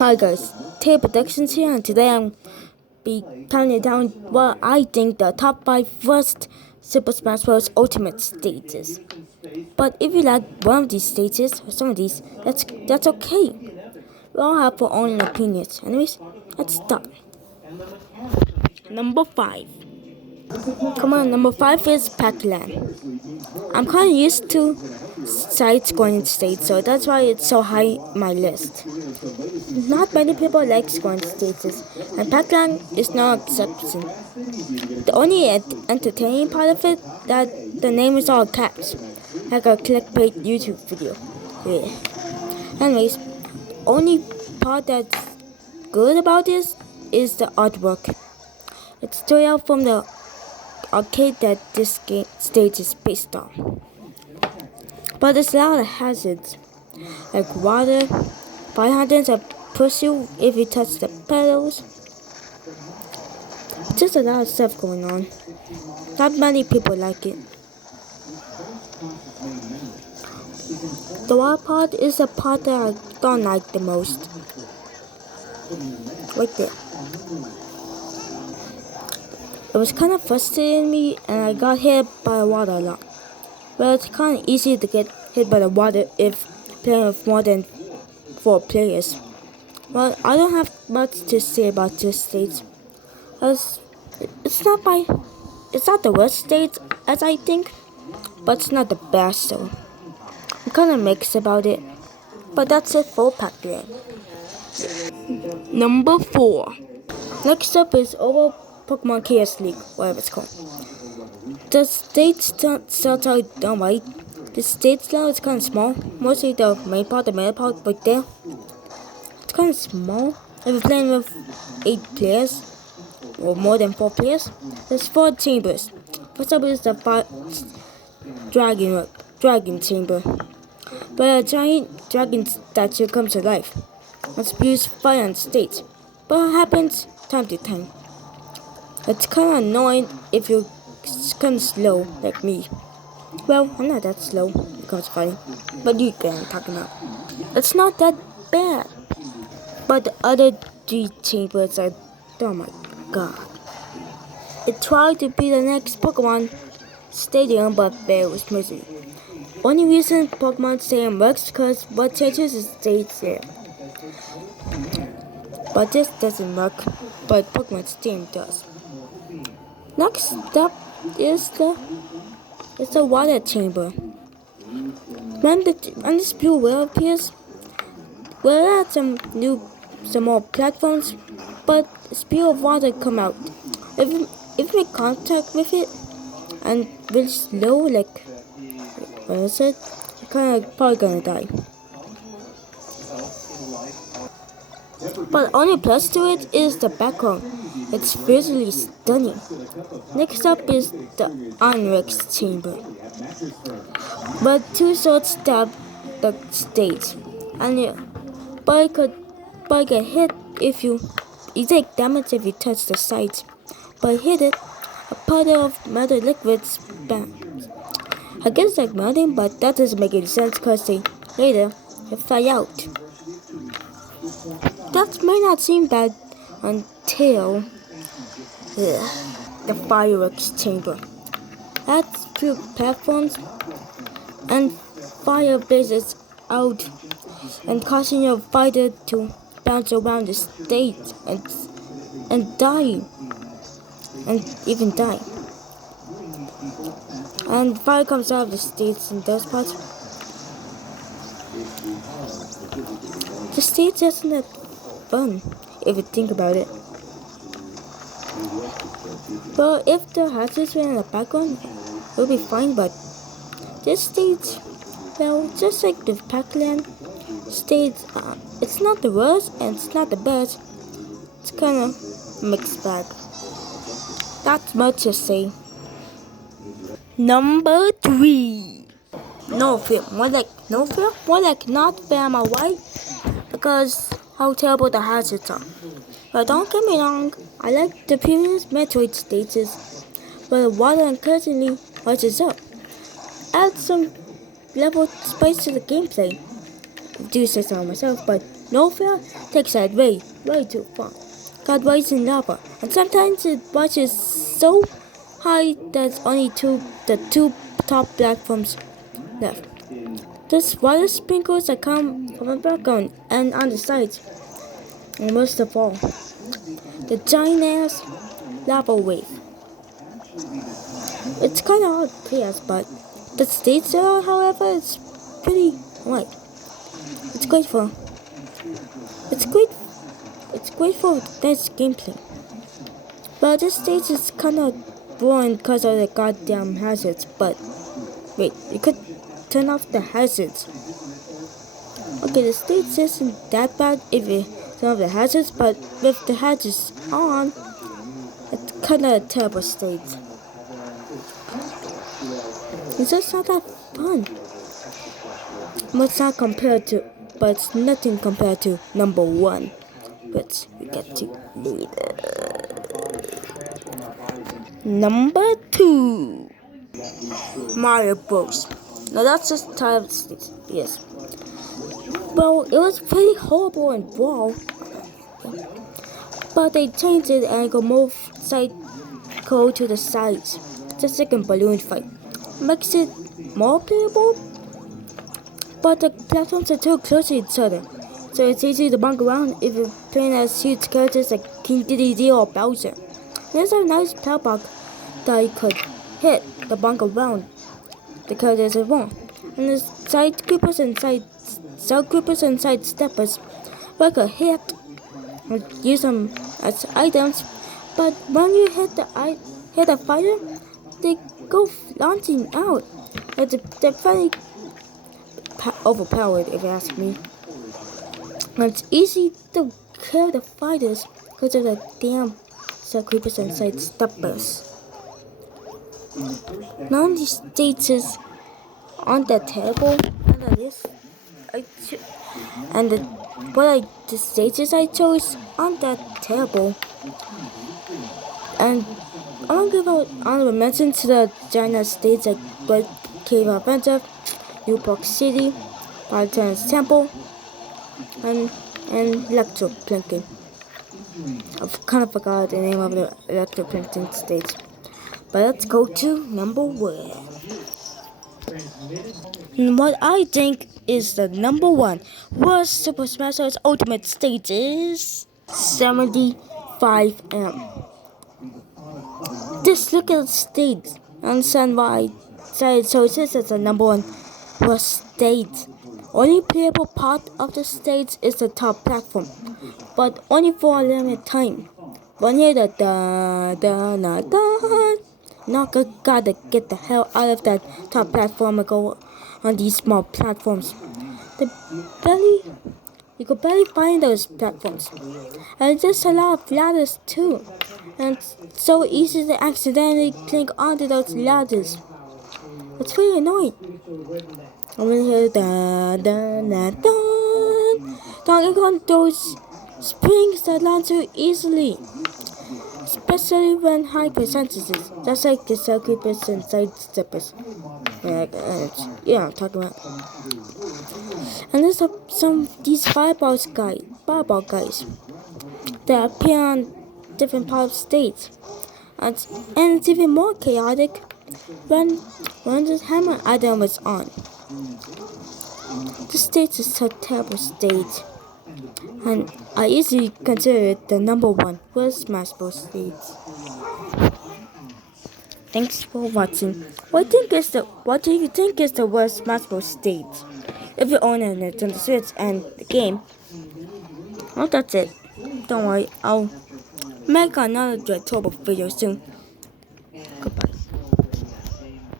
Hi guys, Tail Productions here, and today I'm be counting down what I think the top 5 first Super Smash Bros. Ultimate stages. But if you like one of these stages or some of these, that's okay. We all have our own opinions. Anyways, let's start. Number 5. Come on, number 5 is Pac-Land. I'm kind of used to side-scrolling states, so that's why it's so high in my list. Not many people like scrolling stages, and Pac-Land is no exception. The only entertaining part of it that the name is all caps, like a clickbait YouTube video. Yeah. Anyways, only part that's good about this is the artwork. It's straight out from the arcade that this stage is based on. But there's a lot of hazards, like water, fire hydrants that push you if you touch the pedals. Just a lot of stuff going on. Not many people like it. The wild part is the part that I don't like the most. Right there. It was kind of frustrating me, and I got hit by the water a lot. Well, it's kind of easy to get hit by the water if playing with more than 4 players. Well, I don't have much to say about this stage. It's not the worst stage as I think, but it's not the best, so I'm kind of mixed about it. But that's it for Pac-Man. Number 4. Next up is Over Pokemon Chaos League, whatever it's called. The stage starts out done right. The stage now is kind of small, mostly the main part, the middle part right there. It's kind of small. If you're playing with 8 players, or more than 4 players, there's 4 chambers. First up is the dragon chamber, where a giant dragon statue comes to life and spews fire on stage. But it happens time to time. It's kind of annoying if you're kind of slow like me. Well, I'm not that slow when it comes to fighting, but you get what I'm talking about. It's not that bad. But the other 3 chambers are, oh my god. It tried to be the next Pokemon Stadium, but failed with misery. Only reason Pokemon Stadium works because what changes is stays there. But this doesn't work, but Pokemon Stadium does. Next up is the water chamber. When this blue whale appears, we'll add some more platforms, but a spew of water come out. If you make contact with it and really slow, like what I said, you're kind of probably gonna die. But only plus to it is the background. It's visually stunning. Next up is the Onrex chamber, but 2 swords stab the stage, and your body could get hit if you take damage if you touch the sides. But hit it, a puddle of metal liquids spams. I guess like melting, but that doesn't make any sense because later they fly out. That may not seem bad until the fireworks chamber. That's few platforms and fire blazes out and causing your fighter to bounce around the stage and die. And even die. And fire comes out of the stage in those parts. The stage isn't that fun if you think about it. But if the hazards were in the background, it would be fine. But this stage, well, just like the Pac-Land stage, it's not the worst and it's not the best. It's kind of mixed bag. That's much to say. Number 3. No fear. More like no fear? More like not fair, am I right? Because how terrible the hazards are. But don't get me wrong, I like the previous Metroid stages, where the water occasionally rises up. Add some level spice to the gameplay. I do say so myself, but no fair takes it way too far. God rises in lava, and sometimes it rises so high that only the two top platforms left. There's water sprinkles that come from the background and on the sides. And most of all, the giant ass lava wave. It's kind of hard to chaos, but the stage there, however, is pretty white. It's great for nice gameplay. But this stage is kind of boring because of the goddamn hazards. But wait, you could turn off the hazards. Okay, the stage isn't that bad if you turn off the hazards, but with the hazards on, it's kind of a terrible stage. It's just not that fun. But it's nothing compared to number 1. But we get to later. Number 2, Mario Bros. Now that's just type of stage, yes. Well, it was pretty horrible in Brawl, but they changed it and go to the sides. The second balloon fight makes it more playable, but the platforms are too close to each other, so it's easy to bunk around if you're playing as huge characters like King Dedede or Bowser. There's a nice power block that you could hit the bunk around the characters as well. And the side creepers and side steppers where you could hit and use them as items, but when you hit a fighter, they go launching out. They're very overpowered, if you ask me. And it's easy to kill the fighters because of the damn side creepers and side steppers. None of these stages aren't that terrible, the stages I chose aren't that terrible. And I want to give out honorable mention to the giant stage like Red Cave Adventure, Newport City, Paladin's Temple, and Electroplankton. I've kind of forgot the name of the Electroplankton stage. But let's go to number 1. And what I think is the number 1 worst Super Smash Bros. Ultimate stage is 75M. Just look at the stage and understand why I chose this as the number 1 worst stage. Only playable part of the stage is the top platform, but only for a limited time. When you hear the da. Now gotta get the hell out of that top platform and go on these small platforms. You could barely find those platforms. And there's a lot of ladders too. And it's so easy to accidentally cling onto those ladders. It's really annoying. I'm gonna hear da. Don't get on those springs that land too easily. Especially when high percentages, just like the side creepers and side steppers. Yeah, I'm talking about. And there's these fireball guys that appear on different parts of states. And it's even more chaotic when the hammer item was on. The stage is a terrible stage. And I easily consider it the number 1 worst Smash Bros. Stage. Thanks for watching. What do you think is the worst Smash Bros. Stage? If you own a Nintendo Switch and the game, well, that's it. Don't worry, I'll make another Dread Turbo video soon.